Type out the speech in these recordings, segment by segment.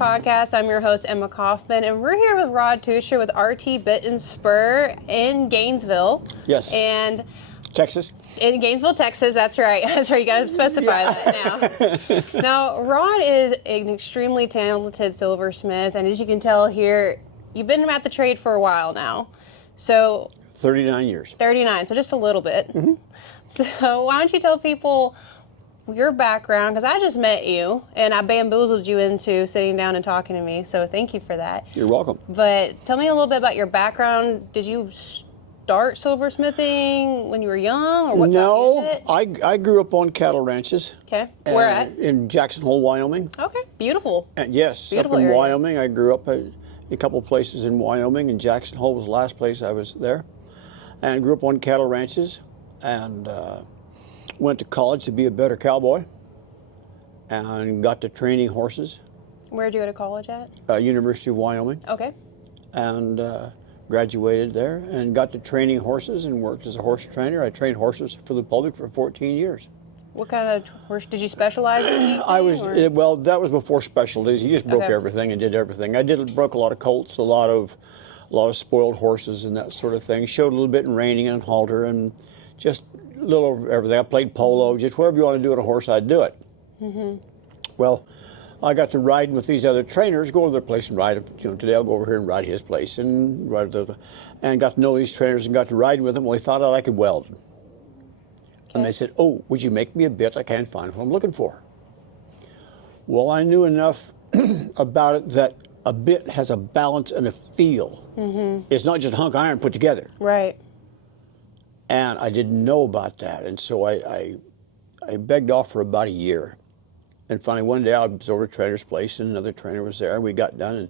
podcast. I'm your host, Emma Coffman, and we're here with Rod Teuscher with RT Bit and Spur in Gainesville. Yes. And Texas. in Gainesville, Texas, that's right. That's right, you got to specify that now. Now, Rod is an extremely talented silversmith, and as you can tell here, you've been at the trade for a while now. So 39 years. 39, so just a little bit. Mm-hmm. So why don't you tell people your background, because I just met you and I bamboozled you into sitting down and talking to me, so thank you for that. You're welcome. But tell me a little bit about your background. Did you start silversmithing when you were young, or what got you into it? I grew up on cattle ranches. Okay, where at? In Jackson Hole, Wyoming. Okay, beautiful. And yes, Beautiful up in area. Wyoming. I grew up in a couple of places in Wyoming, and Jackson Hole was the last place I was there. And grew up on cattle ranches, and went to college to be a better cowboy, and got to training horses. Where'd you go to college at? University of Wyoming. Okay. And graduated there and got to training horses and worked as a horse trainer. I trained horses for the public for 14 years. What kind of horse did you specialize in? Well, that was before specialties. You just broke everything and did everything. Broke a lot of colts, a lot of spoiled horses and that sort of thing. Showed a little bit in reining and halter and just a little of everything. I played polo, just whatever you want to do with a horse, I'd do it. Mm-hmm. Well, I got to riding with these other trainers, go to their place and ride. Today I'll go over here and ride his place and and got to know these trainers and got to riding with them. Well, they found out I could weld. Okay. And they said, "Oh, would you make me a bit? I can't find what I'm looking for." Well, I knew enough about it that a bit has a balance and a feel. Mm-hmm. It's not just a hunk of iron put together. Right. And I didn't know about that, and so I begged off for about a year. And finally, one day I was over at a trainer's place, and another trainer was there, and we got done and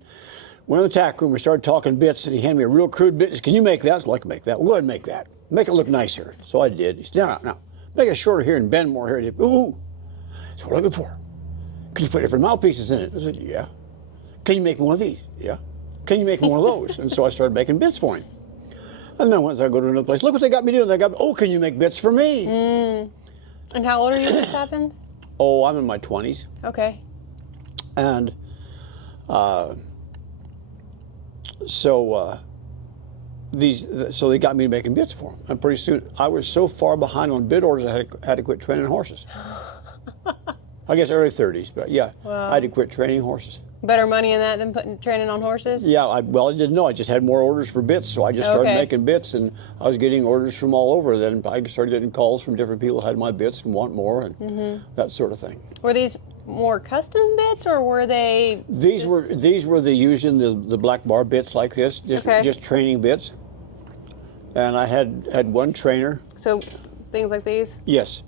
went in the tack room. We started talking bits, and he handed me a real crude bit. He said, "Can you make that?" So I can make that. Well, go ahead and make that. Make it look nicer. So I did. He said, No. Make it shorter here and bend more here. He said, "Ooh." That's what I'm looking for. "Can you put different mouthpieces in it?" I said, "Yeah." "Can you make one of these?" "Yeah." "Can you make one of those?" And so I started making bits for him. And then once I go to another place, look what they got me doing. They got, "Oh, can you make bits for me?" Mm. And how old are you when this happened? Oh, I'm in my 20s. Okay. And so they got me making bits for them. And pretty soon, I was so far behind on bit orders, I had to quit training horses. I guess early 30s, but yeah, wow. I had to quit training horses. Better money in that than training on horses? Yeah, I didn't know. I just had more orders for bits, so I just started making bits, and I was getting orders from all over. Then I started getting calls from different people who had my bits and want more, and that sort of thing. Were these more custom bits, or were they? These were the using the black bar bits like this, just training bits. And I had one trainer. So things like these? Yes,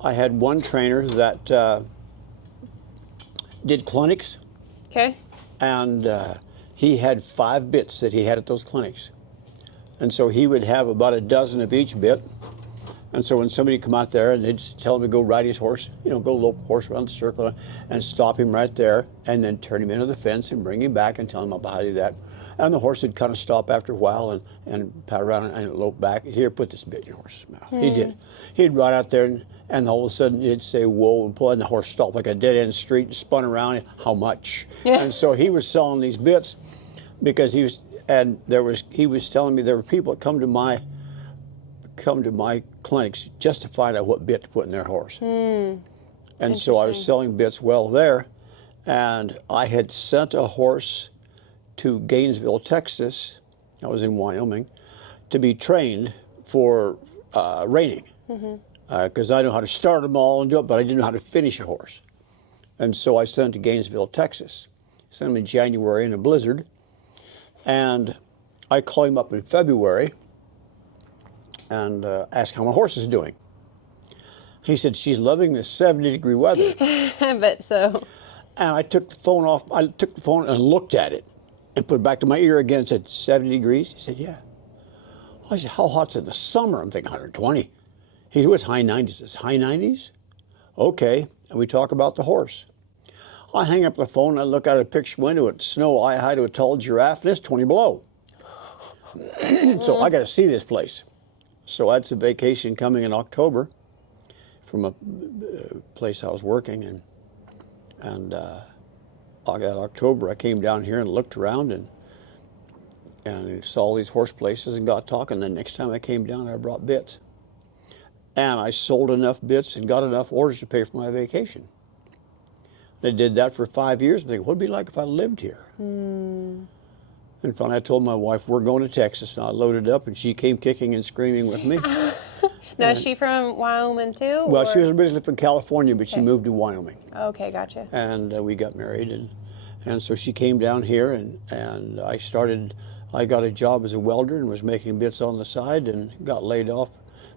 I had one trainer that did clinics. Okay. And he had 5 bits that he had at those clinics. And so he would have about a dozen of each bit. And so when somebody would come out there and they'd tell him to go ride his horse, go lope horse around the circle and stop him right there and then turn him into the fence and bring him back and tell him about how to do that. And the horse would kind of stop after a while and pat around and lope back. "Here, put this bit in your horse's mouth." He did. He'd ride out there and all of a sudden he'd say, "Whoa," and pull, and the horse stopped like a dead-end street and spun around. "How much?" Yeah. And so he was selling these bits because he was telling me there were people that come to my clinics just to find out what bit to put in their horse. And so I was selling bits well there, and I had sent a horse to Gainesville, Texas. I was in Wyoming to be trained for reining. Because I know how to start them all and do it, but I didn't know how to finish a horse. And so I sent him to Gainesville, Texas. Sent him in January in a blizzard. And I called him up in February and asked how my horse is doing. He said, "She's loving this 70-degree weather." I bet so. And I took the phone off. I took the phone and looked at it and put it back to my ear again and said, 70 degrees? He said, "Yeah." I said, "How hot's it in the summer?" I'm thinking 120. He was high 90s. It's high 90s? Okay. And we talk about the horse. I hang up the phone, I look out a picture window, it's snow eye high to a tall giraffe, and it's 20 below. So I got to see this place. So I had some vacation coming in October from a place I was working in. And that October, I came down here and looked around and saw all these horse places and got talking. The next time I came down, I brought bits. And I sold enough bits and got enough orders to pay for my vacation. I did that for 5 years. I think, what would it be like if I lived here? And finally, I told my wife, we're going to Texas. And I loaded up, and she came kicking and screaming with me. Now, is she from Wyoming too? Well, or? she was originally from California, but she moved to Wyoming. Okay, gotcha. And we got married. And so she came down here, and I got a job as a welder and was making bits on the side and got laid off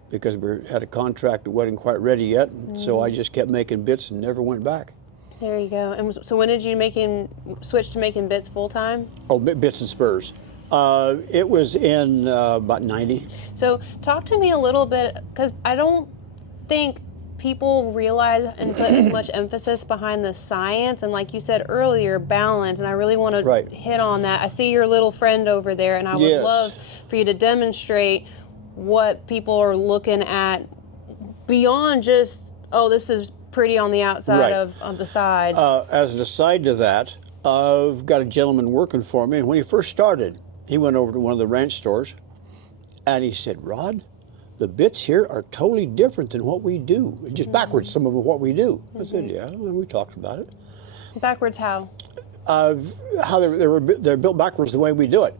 because we had a contract that wasn't quite ready yet. So I just kept making bits and never went back. There you go. And so when did you switch to making bits full time? Oh, bits and spurs. It was in about 90. So talk to me a little bit, because I don't think people realize and put as much emphasis behind the science and, like you said earlier, balance. And I really want to hit on that. I see your little friend over there, and I would love for you to demonstrate what people are looking at beyond just, oh, this is pretty on the outside of the sides. As an aside to that, I've got a gentleman working for me, and when he first started, he went over to one of the ranch stores, and he said, Rod, the bits here are totally different than what we do. Just backwards, some of them, what we do. I said, yeah, and we talked about it. Backwards how? How they're built backwards the way we do it.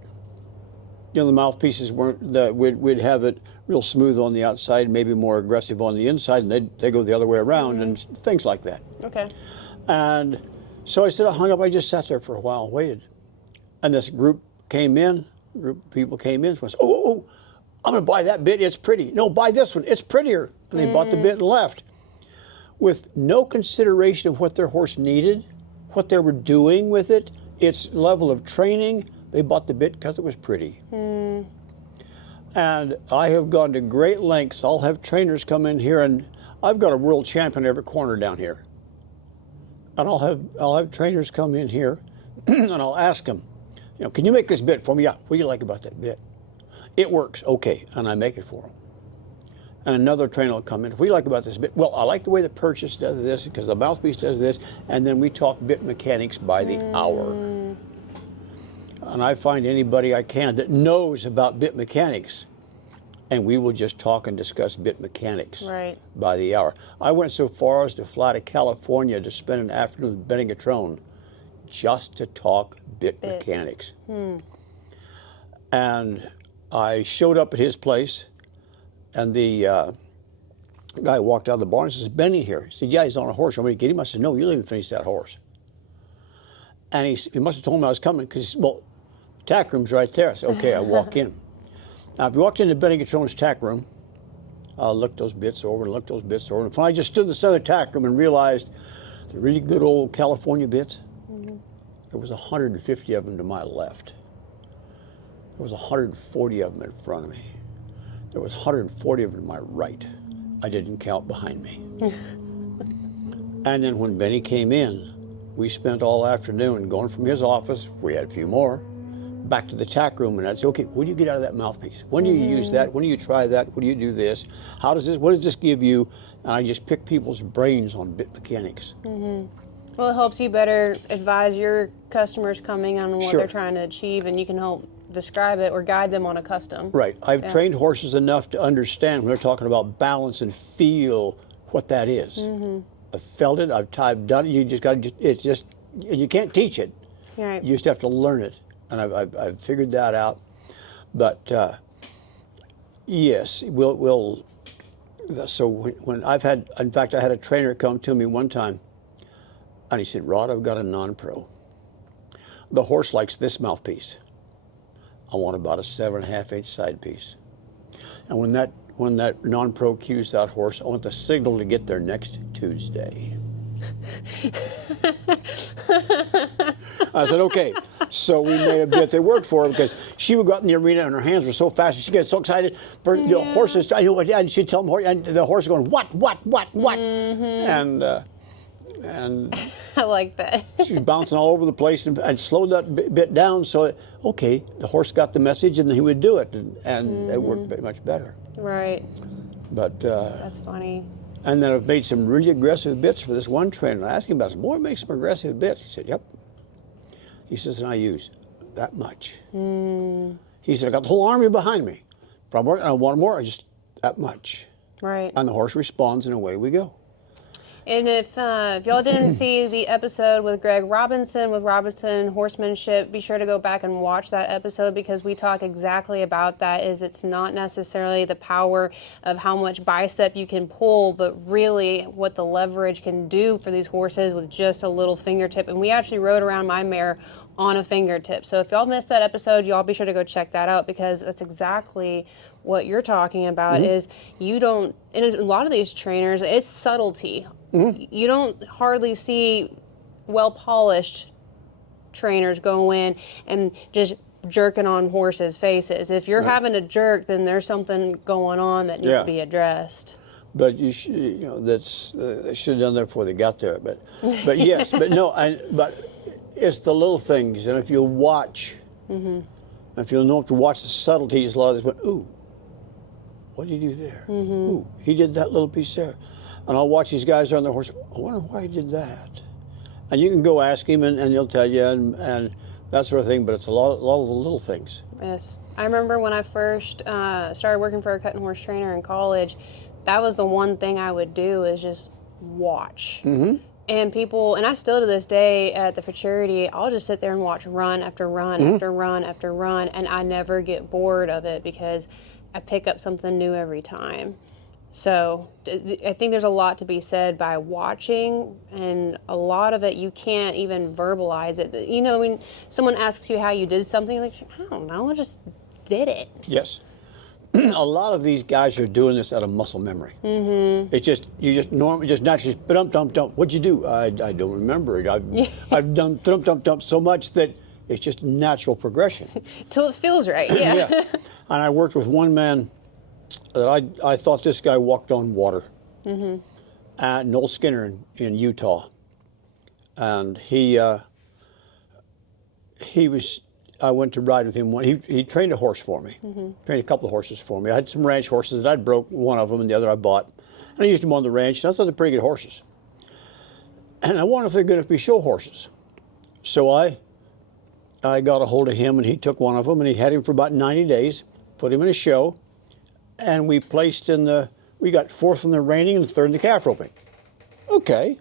You know, the mouthpieces weren't, we'd have it real smooth on the outside, maybe more aggressive on the inside, and they go the other way around, and things like that. Okay. And so I said, I hung up, I just sat there for a while, waited. And this group of people came in, and said, oh, I'm gonna buy that bit, it's pretty. No, buy this one, it's prettier. And they bought the bit and left. With no consideration of what their horse needed, what they were doing with it, its level of training. They bought the bit because it was pretty. And I have gone to great lengths. I'll have trainers come in here, and I've got a world champion every corner down here. And I'll have trainers come in here, and I'll ask them, you know, can you make this bit for me? Yeah. What do you like about that bit? It works. Okay. And I make it for them. And another trainer will come in. What do you like about this bit? Well, I like the way the purchase does this because the mouthpiece does this. And then we talk bit mechanics by the hour. And I find anybody I can that knows about bit mechanics, and we will just talk and discuss bit mechanics by the hour. I went so far as to fly to California to spend an afternoon with Benny Gatrone just to talk bits mechanics. And I showed up at his place, and the guy walked out of the barn and says, Benny here. He said, yeah, he's on a horse. I'm going to get him. I said, no, you didn't even finish that horse. And he must have told me I was coming because, well, tack room's right there. I said, okay, I walk in. Now, if you walked into Benny Gatrone's tack room, I looked those bits over and looked those bits over. And finally, I just stood in the center of the tack room and realized the really good old California bits, there was 150 of them to my left. There was 140 of them in front of me. There was 140 of them to my right. I didn't count behind me. And then when Benny came in, we spent all afternoon going from his office, we had a few more, back to the tack room, and I'd say, okay, what do you get out of that mouthpiece? When do you use that? When do you try that? When do you do this? What does this give you? And I just pick people's brains on bit mechanics. Well, it helps you better advise your customers coming on what they're trying to achieve, and you can help describe it or guide them on a custom. Right. I've trained horses enough to understand when they're talking about balance and feel what that is. I've felt it, I've done it, you just got to, it's just, you can't teach it. Right. You just have to learn it. And I've figured that out. But yes, so when I've had, in fact, I had a trainer come to me one time, and he said, Rod, I've got a non-pro. The horse likes this mouthpiece. I want about a 7.5 inch side piece. And when that non-pro cues that horse, I want the signal to get there next Tuesday. I said, okay. So we made a bit that worked for her because she would go out in the arena and her hands were so fast and she gets so excited for the horses. And she'd tell them, and the horse going, what? And I like that. She was bouncing all over the place and slowed that bit down. So, okay, the horse got the message and he would do it. And it worked much better. Right. But that's funny. And then I've made some really aggressive bits for this one trainer. I asked him about it. Boy, make some aggressive bits. He said, yep. He says, and I use that much. He said, I got the whole army behind me. But I'm working on one more, I just, that much. Right. And the horse responds, and away we go. And if y'all didn't see the episode with Greg Robinson, with Robinson Horsemanship, be sure to go back and watch that episode, because we talk exactly about that. Is it's not necessarily the power of how much bicep you can pull, but really what the leverage can do for these horses with just a little fingertip. And we actually rode around my mare on a fingertip. So if y'all missed that episode, y'all be sure to go check that out, because that's exactly what you're talking about. Is you don't, in a lot of these trainers, it's subtlety. You don't hardly see well-polished trainers go in and just jerking on horses' faces. If you're having a jerk, then there's something going on that needs to be addressed. But you know, that's they should have done that before they got there. But yes, but no, but it's the little things, and if you watch, if you'll know to watch the subtleties, a lot of this went, ooh, what did he do there? Ooh, he did that little piece there. And I'll watch these guys on their horse. I wonder why he did that. And you can go ask him, and he'll tell you, and that sort of thing. But it's a lot of the little things. Yes, I remember when I first started working for a cutting horse trainer in college. That was the one thing I would do, is just watch. And people, and I still to this day at the futurity, I'll just sit there and watch run after run after run after run, and I never get bored of it, because I pick up something new every time. So I think there's a lot to be said by watching, and a lot of it you can't even verbalize it. You know, when someone asks you how you did something, like, I don't know, I just did it. Yes. A lot of these guys are doing this out of muscle memory. It's just, you just normally, just naturally, dump. What'd you do? I don't remember it. I've done dump so much that it's just natural progression. Till it feels right, yeah. And I worked with one man that I thought this guy walked on water. Noel Skinner in Utah. And I went to ride with him. He trained a horse for me, trained a couple of horses for me. I had some ranch horses that I broke one of them, and the other I bought. And I used them on the ranch, and I thought they were pretty good horses. And I wondered if they're going to be show horses. So I got a hold of him, and he took one of them, and he had him for about 90 days, put him in a show, and we placed we got fourth in the reining and third in the calf roping. Okay,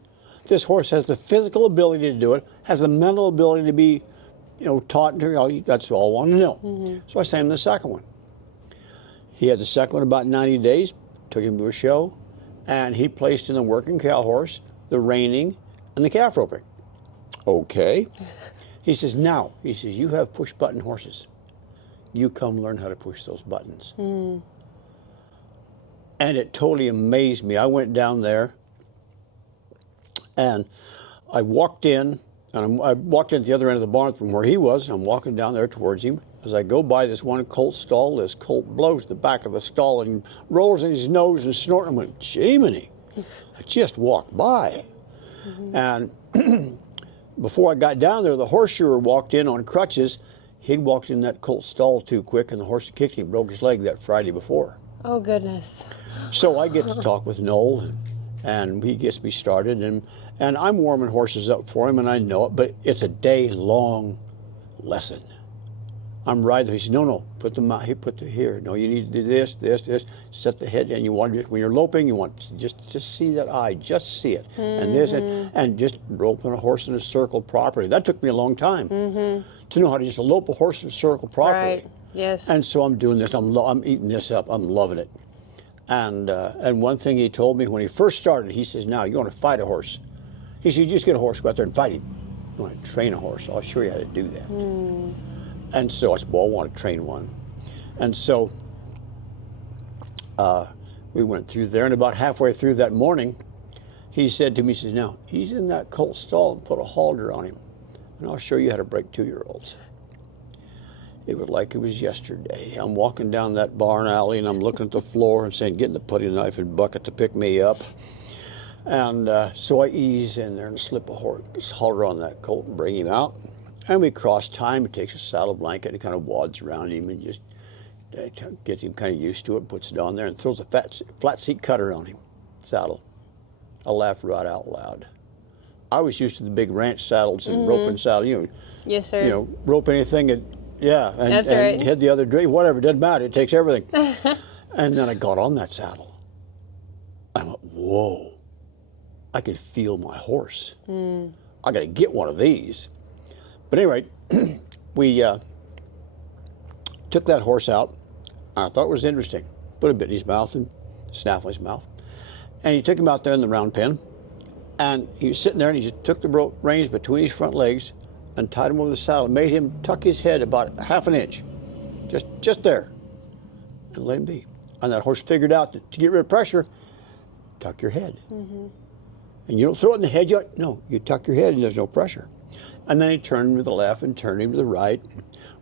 this horse has the physical ability to do it, has the mental ability to be, taught. That's all I wanted to know. So I sent him the second one. He had the second one about 90 days, took him to a show, and he placed in the working cow horse, the reining, and the calf roping. Okay. He says, you have push button horses. You come learn how to push those buttons. And it totally amazed me. I went down there, and I walked in, and I walked in at the other end of the barn from where he was. I'm walking down there towards him. As I go by this one colt stall, this colt blows the back of the stall and rolls in his nose and snorting. I went, Jiminy, I just walked by. And before I got down there, the horseshoer walked in on crutches. He'd walked in that colt stall too quick, and the horse kicked him, broke his leg that Friday before. Oh, goodness. So I get to talk with Noel, and he gets me started, and I'm warming horses up for him, and I know it, but it's a day-long lesson. I'm riding. He said, no, put them out. He put the here. No, you need to do this. Set the head, and you want to, when you're loping, you want to just see that eye, just see it, and this, and just roping a horse in a circle properly. That took me a long time to know how to just lope a horse in a circle properly. Right. Yes. And so I'm doing this. I'm eating this up. I'm loving it. And one thing he told me when he first started, he says, now you want to fight a horse. He said, you just get a horse, go out there and fight him. You want to train a horse, I'll show you how to do that. And so I said, well, I want to train one. And so we went through there, and about halfway through that morning, he said to me, he says, now, he's in that colt stall, and put a halter on him, and I'll show you how to break 2-year-olds. It was like it was yesterday. I'm walking down that barn alley, and I'm looking at the floor and saying, get in the putty knife and bucket to pick me up. And so I ease in there and slip a halter on that colt and bring him out. And we cross time. He takes a saddle blanket and kind of wads around him and just gets him kind of used to it, puts it on there, and throws a flat seat cutter on him, saddle. I laughed right out loud. I was used to the big ranch saddles and roping saddle, Yes, sir. rope anything, and That's right. hit the other tree, whatever, it doesn't matter, it takes everything. And then I got on that saddle. I went, whoa, I could feel my horse. I got to get one of these. But anyway, we took that horse out. I thought it was interesting. Put a bit in his mouth and snaffle in his mouth. And he took him out there in the round pen. And he was sitting there and he just took the reins between his front legs and tied him over the saddle. Made him tuck his head about half an inch. Just there. And let him be. And that horse figured out that to get rid of pressure, tuck your head. And you don't throw it in the head. No, you tuck your head and there's no pressure. And then he turned him to the left and turned him to the right.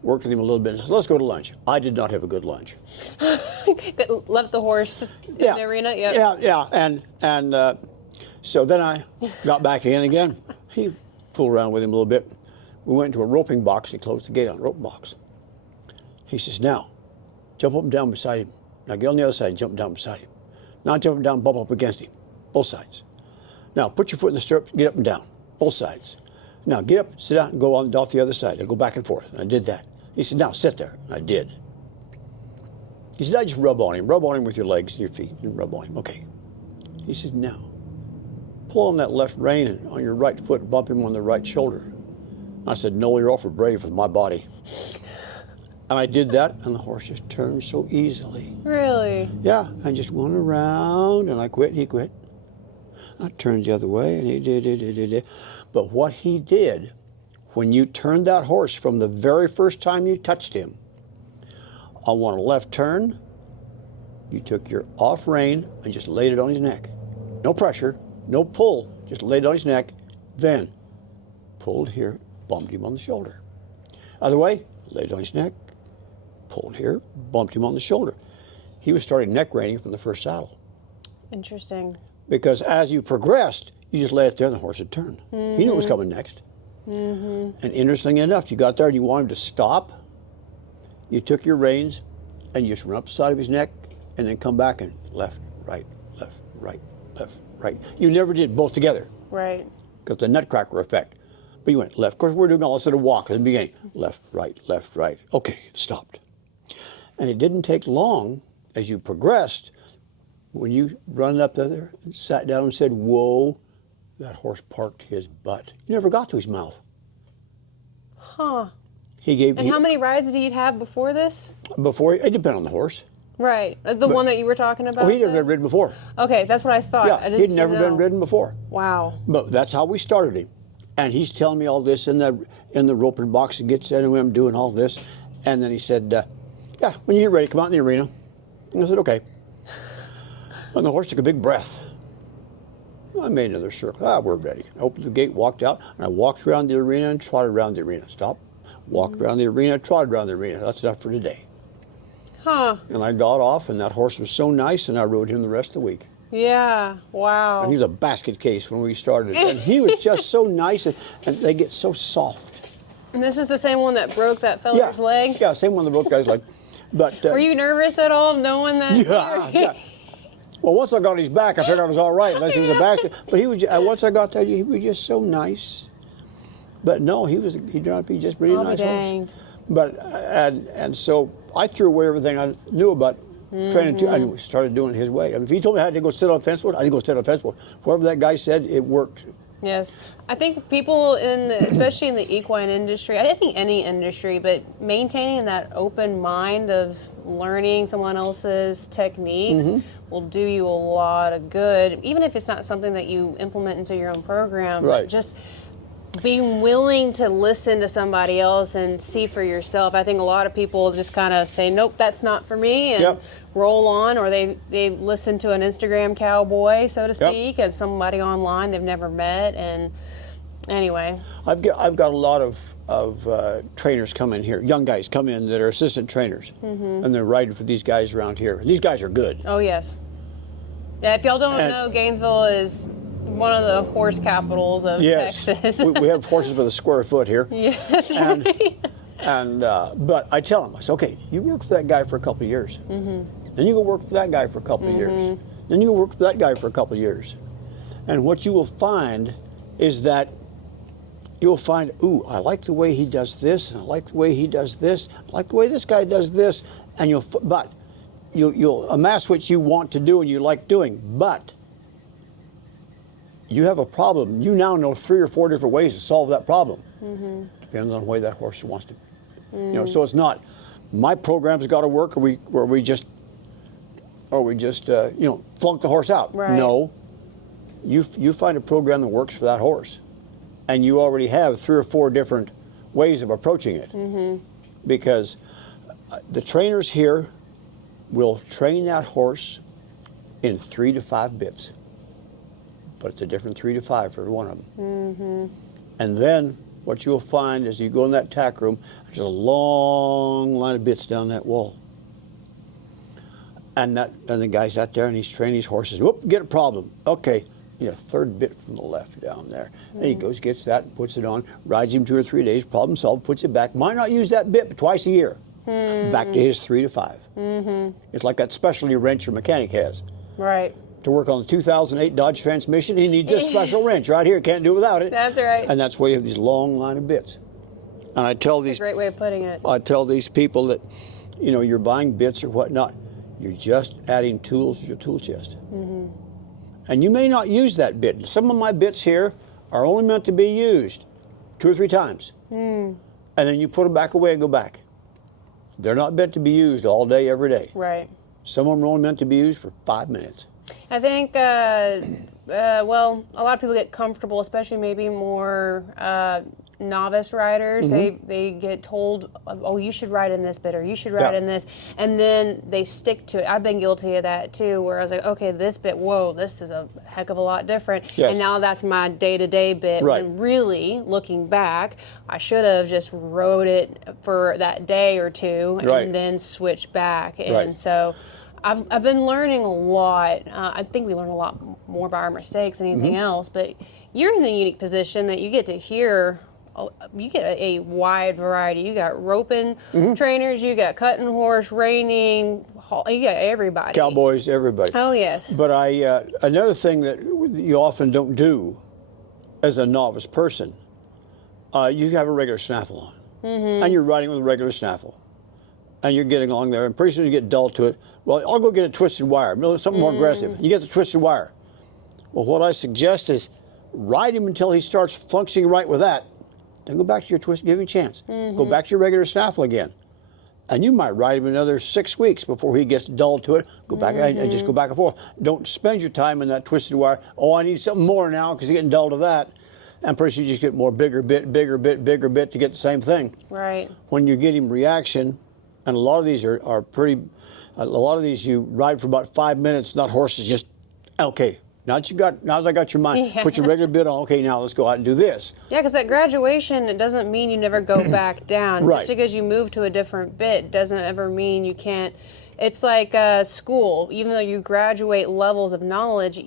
Worked with him a little bit and said, let's go to lunch. I did not have a good lunch. Left the horse in the arena? Yep. Yeah. And so then I got back in again. He fooled around with him a little bit. We went into a roping box and he closed the gate on the roping box. He says, now, jump up and down beside him. Now get on the other side and jump down beside him. Now jump down and bump up against him, both sides. Now put your foot in the stirrup, get up and down, both sides. Now get up, sit down, and go on off the other side. I go back and forth, and I did that. He said, now sit there, and I did. He said, I just rub on him with your legs and your feet, and rub on him, okay. He said, now, pull on that left rein and on your right foot, bump him on the right shoulder. I said, no, you're awful brave with my body. And I did that, and the horse just turned so easily. Really? Yeah, I just went around, and I quit, and he quit. I turned the other way, and he did. But what he did, when you turned that horse from the very first time you touched him, on a left turn, you took your off rein and just laid it on his neck. No pressure, no pull, just laid it on his neck, then pulled here, bumped him on the shoulder. Other way, laid it on his neck, pulled here, bumped him on the shoulder. He was starting neck reining from the first saddle. Interesting. Because as you progressed, you just lay it there and the horse would turn. He knew what was coming next. And interestingly enough, you got there and you wanted him to stop. You took your reins and you just run up the side of his neck and then come back and left, right, left, right, left, right. You never did both together. Right. Because the nutcracker effect. But you went left. Of course, we're doing all this at a walk at the beginning. Left, right, left, right. Okay, it stopped. And it didn't take long as you progressed. When you run up there and sat down and said, whoa, that horse parked his butt. You never got to his mouth. Huh. And how many rides did he have before this? It depended on the horse. Right. The one that you were talking about? Oh, he'd never been ridden before. Okay, that's what I thought. Yeah, he'd never been ridden before. Wow. But that's how we started him. And he's telling me all this in the roping box. He gets in and I'm doing all this. And then he said, yeah, when you get ready, come out in the arena. And I said, okay. And the horse took a big breath. I made another circle. We're ready. I opened the gate, walked out, and I walked around the arena and trotted around the arena. Stop. Walked around the arena, trotted around the arena. That's enough for today. Huh. And I got off, and that horse was so nice, and I rode him the rest of the week. Yeah, wow. And he was a basket case when we started. And he was just so nice, and they get so soft. And this is the same one that broke that feller's leg? Yeah, same one that broke guy's leg. But, were you nervous at all knowing that? Yeah. Well, once I got his back, I figured I was all right, unless he was a back. But he was. Once I got there, he was just so nice. But no, he turned out to be just really nice horse. But and so I threw away everything I knew about training too. I started doing it his way. I mean, if he told me I had to go sit on a fence board, I had to go sit on a fence board. Whatever that guy said, it worked. Yes, I think people especially in the equine industry, I think any industry, but maintaining that open mind of learning someone else's techniques will do you a lot of good, even if it's not something that you implement into your own program. Right. But just being willing to listen to somebody else and see for yourself. I think a lot of people just kind of say, nope, that's not for me, and roll on, or they listen to an Instagram cowboy, so to speak, and somebody online they've never met. And anyway, I've got a lot of trainers come in here, young guys come in that are assistant trainers, and they're riding for these guys around here. These guys are good. Oh yes. Yeah, if y'all don't know, Gainesville is one of the horse capitals of Texas. we have horses with a square foot here. Yeah, that's right. And but I tell them, I say, okay, you work for that guy for a couple of years. Then you go work for that guy for a couple of years. Then you go work for that guy for a couple of years. And what you will find is that you'll find, ooh, I like the way he does this, and I like the way he does this, I like the way this guy does this, and you'll amass what you want to do and you like doing, but you have a problem. You now know 3 or 4 different ways to solve that problem. Depends on the way that horse wants to. You know, so it's not my program's got to work, or we just you know, flunk the horse out. Right. No, you find a program that works for that horse, and you already have 3 or 4 different ways of approaching it. Because the trainers here will train that horse in 3 to 5 bits, but it's a different 3 to 5 for every one of them. And then what you'll find is you go in that tack room, there's a long line of bits down that wall. And the guy's out there and he's training his horses. Whoop, get a problem. Okay, you know, 3rd bit from the left down there. And he goes, gets that, puts it on, rides him 2 or 3 days, problem solved, puts it back. Might not use that bit, but twice a year. Back to his 3 to 5. It's like that specialty wrench your mechanic has. Right. To work on the 2008 Dodge transmission, he needs this special wrench right here. Can't do without it. That's right. And that's why you have these long line of bits. And I tell these, That's a great way of putting it. I tell these people that, you know, you're buying bits or whatnot, you're just adding tools to your tool chest. And you may not use that bit. Some of my bits here are only meant to be used 2 or 3 times. And then you put them back away and go back. They're not meant to be used all day, every day. Right. Some of them are only meant to be used for 5 minutes. I think, well, a lot of people get comfortable, especially maybe more novice riders. They get told, oh, you should ride in this bit, or you should ride in this, and then they stick to it. I've been guilty of that too, where I was like, okay, this bit, whoa, this is a heck of a lot different. And now that's my day-to-day bit. Right. When really, looking back, I should have just rode it for that day or two and then switched back. And so I've been learning a lot. I think we learn a lot more by our mistakes than anything else, but you're in the unique position that you get to hear, you get a wide variety. You got roping trainers, you got cutting horse, reining, you got everybody. Cowboys, everybody. Oh, yes. But another thing that you often don't do as a novice person, you have a regular snaffle on, and you're riding with a regular snaffle, and you're getting along there, and pretty soon you get dull to it. Well, I'll go get a twisted wire, something more aggressive. You get the twisted wire. Well, what I suggest is ride him until he starts functioning right with that. Then go back to your twist, give him a chance. Go back to your regular snaffle again. And you might ride him another 6 weeks before he gets dull to it. Go back and just go back and forth. Don't spend your time in that twisted wire. Oh, I need something more now because he's getting dull to that. And pretty soon you just get more bigger bit to get the same thing. Right. When you get him reaction, and a lot of these are pretty, a lot of these you ride for about 5 minutes, not horses just, okay, now that I got your mind, put your regular bit on, okay, now let's go out and do this. Yeah, because at graduation, it doesn't mean you never go back down. Right. Just because you move to a different bit doesn't ever mean you can't. It's like school. Even though you graduate levels of knowledge,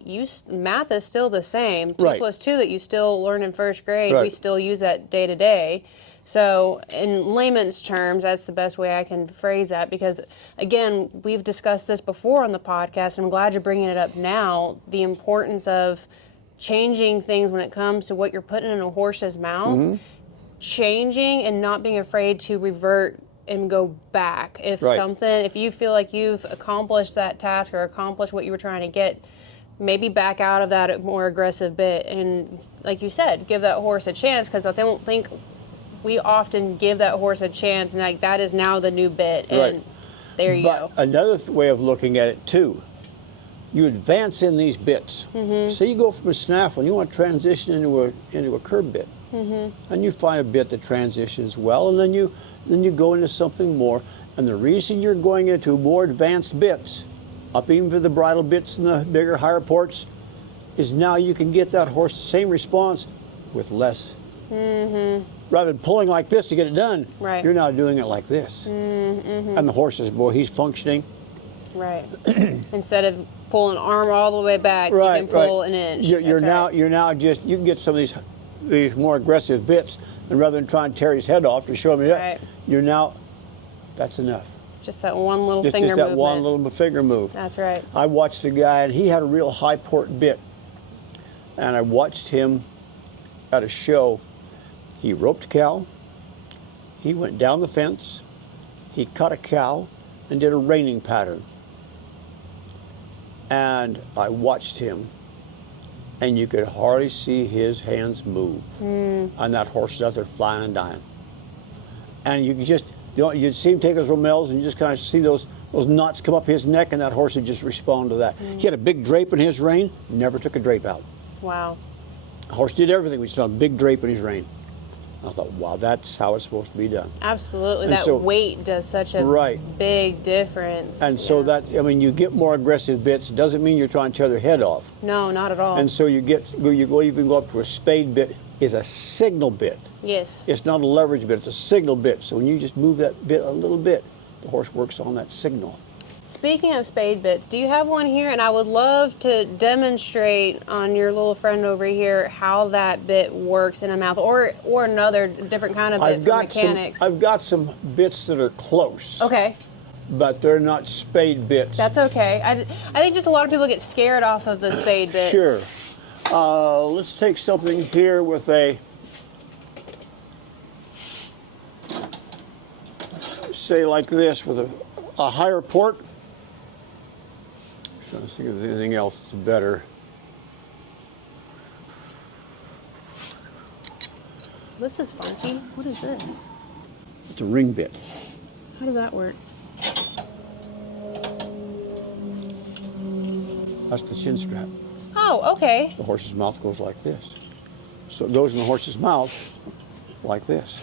math is still the same. 2 + 2 that you still learn in 1st grade, we still use that day to day. So in layman's terms, that's the best way I can phrase that, because, again, we've discussed this before on the podcast, and I'm glad you're bringing it up now, the importance of changing things when it comes to what you're putting in a horse's mouth, changing and not being afraid to revert and go back. If you feel like you've accomplished that task or accomplished what you were trying to get, maybe back out of that more aggressive bit. And like you said, give that horse a chance, because I don't think we often give that horse a chance, and like that is now the new bit, and there you go. Another way of looking at it too, you advance in these bits. Say you go from a snaffle and you want to transition into a curb bit, and you find a bit that transitions well, and then you go into something more. And the reason you're going into more advanced bits, up even for the bridle bits and the bigger, higher ports, is now you can get that horse the same response with less. Rather than pulling like this to get it done, you're now doing it like this. And the horse is, boy, he's functioning. Right. Instead of pulling arm all the way back, you can pull an inch. You're now just, you can get some of these more aggressive bits, and rather than trying to tear his head off to show him that, you're now, that's enough. Just that one little finger movement. Just that one little finger move. That's right. I watched the guy, and he had a real high port bit. And I watched him at a show. He roped a cow, he went down the fence, he cut a cow and did a reining pattern. And I watched him, and you could hardly see his hands move. And that horse is out there flying and dying. And you could just, you'd see him take those romels and you just kind of see those knots come up his neck, and that horse would just respond to that. He had a big drape in his rein, never took a drape out. Wow. The horse did everything. We saw a big drape in his rein. I thought, wow, that's how it's supposed to be done. Absolutely. And that so, weight does such a big difference. And so that, I mean, you get more aggressive bits. Doesn't mean you're trying to tear their head off. No, not at all. And so you even go up to a spade bit, is a signal bit. Yes. It's not a leverage bit, it's a signal bit. So when you just move that bit a little bit, the horse works on that signal. Speaking of spade bits, do you have one here? And I would love to demonstrate on your little friend over here how that bit works in a mouth, or another different kind of bit for mechanics. I've got some bits that are close. Okay. But they're not spade bits. That's okay. I think just a lot of people get scared off of the spade bits. Sure. Let's take something here with a, say like this, with a higher port. I'm trying to think of anything else that's better. This is funky. What is this? It's a ring bit. How does that work? That's the chin strap. Oh, okay. The horse's mouth goes like this. So it goes in the horse's mouth like this.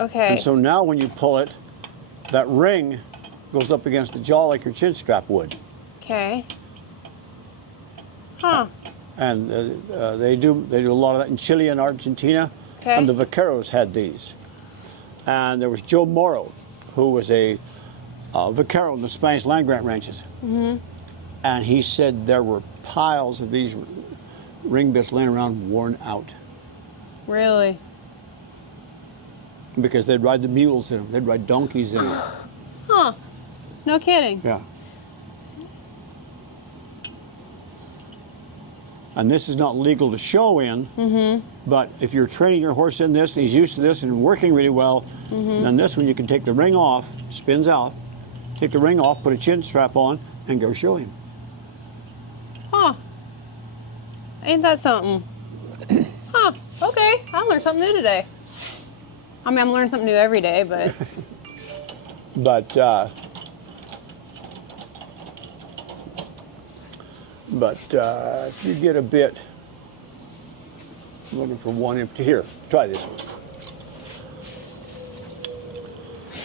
Okay. And so now when you pull it, that ring goes up against the jaw like your chin strap would. Okay. Huh. And they do a lot of that in Chile and Argentina. Okay. And the vaqueros had these. And there was Joe Morrow, who was a vaquero in the Spanish land grant ranches. Mm-hmm. And he said there were piles of these ring bits laying around worn out. Really? Because they'd ride the mules in them. They'd ride donkeys in them. Huh. No kidding. Yeah. And this is not legal to show in, but if you're training your horse in this, and he's used to this and working really well, then this one you can take the ring off, spins out, take the ring off, put a chin strap on, and go show him. Huh. Ain't that something? Huh. Okay. I learned something new today. I mean, I'm learning something new every day, but... But if you get a bit, I'm looking for one empty. Here, try this one.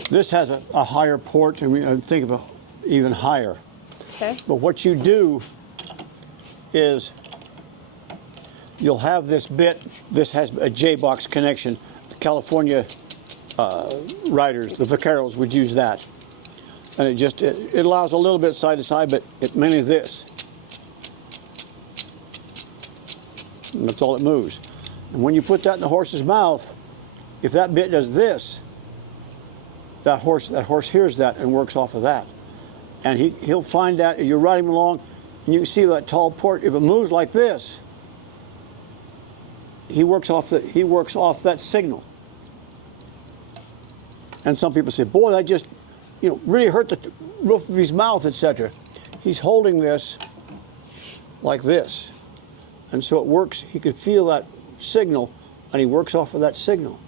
This has a higher port, and I think of a even higher. Okay. But what you do is you'll have this bit. This has a J-box connection. The California riders, the vaqueros, would use that, and it allows a little bit side to side, but mainly this. And that's all it moves. And when you put that in the horse's mouth, if that bit does this, that horse hears that and works off of that. And he'll find that you're riding along, and you can see that tall port. If it moves like this, he works off that signal. And some people say, boy, that just really hurt the roof of his mouth, etc. He's holding this like this. And so it works. He could feel that signal, and he works off of that signal.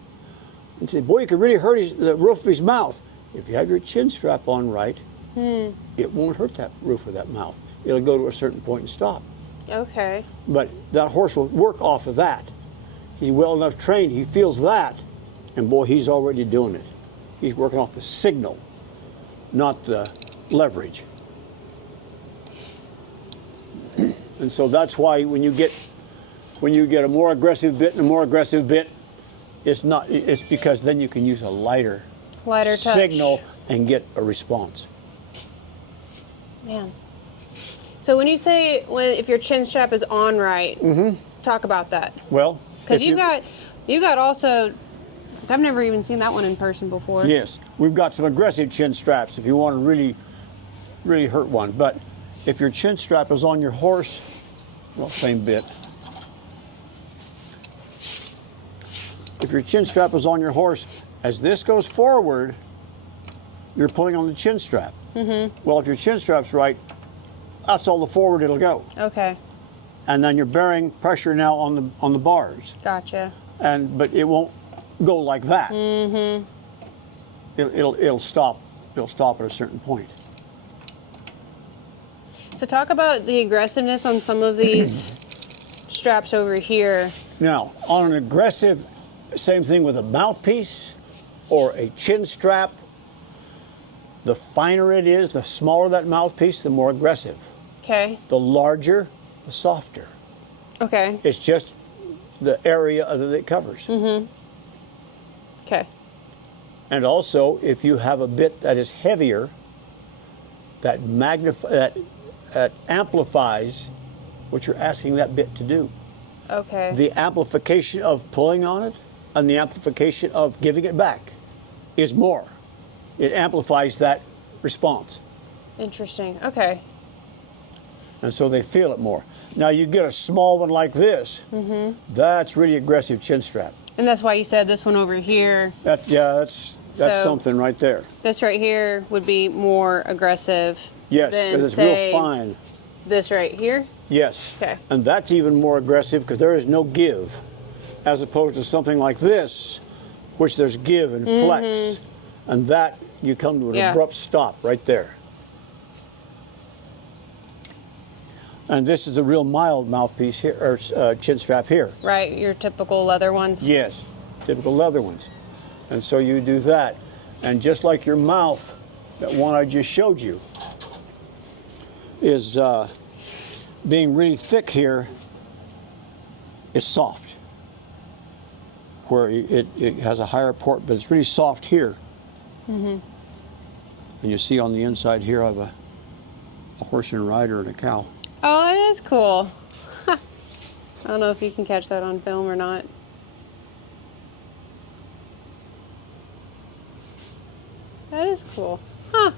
And say, boy, you could really hurt the roof of his mouth. If you have your chin strap on right, it won't hurt that roof of that mouth. It'll go to a certain point and stop. Okay. But that horse will work off of that. He's well enough trained. He feels that, and boy, he's already doing it. He's working off the signal, not the leverage. And so that's why when you get a more aggressive bit and a more aggressive bit, it's because then you can use a lighter touch signal and get a response. Man. So when you say if your chin strap is on right, talk about that. Well, because you got also, I've never even seen that one in person before. Yes, we've got some aggressive chin straps if you want to really, really hurt one. But if your chin strap is on your horse, well, same bit. if your chin strap is on your horse, as this goes forward, you're pulling on the chin strap. Well, if your chin strap's right, that's all the forward it'll go. Okay. And then you're bearing pressure now on the bars. Gotcha. But it won't go like that. It'll stop. It'll stop at a certain point. So talk about the aggressiveness on some of these straps over here. Now, on an aggressive, same thing with a mouthpiece or a chin strap, the finer it is, the smaller that mouthpiece, the more aggressive. Okay. The larger, the softer. Okay. It's just the area that it covers. Okay. And also, if you have a bit that is heavier, that amplifies what you're asking that bit to do. Okay. The amplification of pulling on it and the amplification of giving it back is more. It amplifies that response. Interesting. Okay. And so they feel it more. Now you get a small one like this, that's really aggressive chin strap. And that's why you said this one over here. That's So- something right there. This right here would be more aggressive Yes, than, because it's say, real fine. this right here. Yes. Okay. And that's even more aggressive because there is no give, as opposed to something like this, which there's give and flex. And that, you come to an abrupt stop right there. And this is a real mild mouthpiece here, or chin strap here. Right, your typical leather ones. Yes, typical leather ones. And so you do that. And just like your mouth, that one I just showed you, is being really thick here, is soft. Where it has a higher port, but it's really soft here. And you see on the inside here, I have a horse and rider and a cow. Oh, that is cool. I don't know if you can catch that on film or not. That is cool. Huh.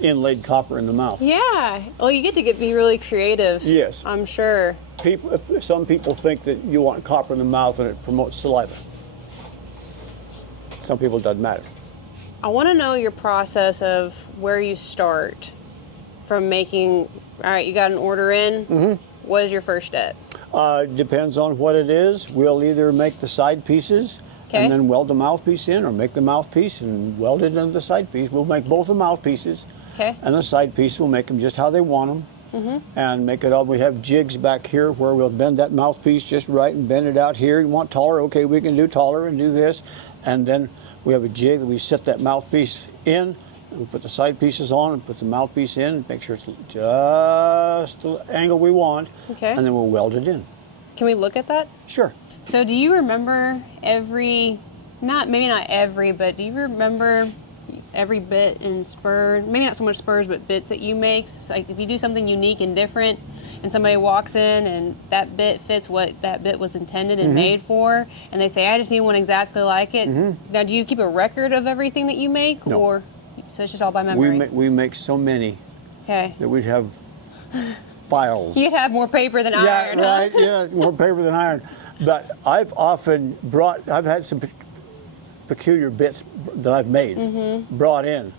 Inlaid copper in the mouth. Yeah. Well, you get to be really creative. Yes. I'm sure. Some people think that you want copper in the mouth and it promotes saliva. Some people it doesn't matter. I want to know your process of where you start from making. All right, you got an order in. What is your first step? Depends on what it is. We'll either make the side pieces and then weld the mouthpiece in, or make the mouthpiece and weld it into the side piece. We'll make both the mouthpieces and the side piece. We'll make them just how they want them and make it all. We have jigs back here where we'll bend that mouthpiece just right and bend it out here. You want taller? Okay, we can do taller and do this. And then we have a jig that we set that mouthpiece in. And we put the side pieces on and put the mouthpiece in and make sure it's just the angle we want. Okay. And then we'll weld it in. Can we look at that? Sure. So do you remember maybe not every, but do you remember every bit and spur, maybe not so much spurs, but bits that you make? So like if you do something unique and different and somebody walks in and that bit fits what that bit was intended and made for, and they say, I just need one exactly like it. Now, do you keep a record of everything that you make? No. Or so it's just all by memory? We make so many Okay. that we'd have files. You'd have more paper than iron, huh? Right, yeah, more paper than iron. But I've had some peculiar bits that I've made, brought in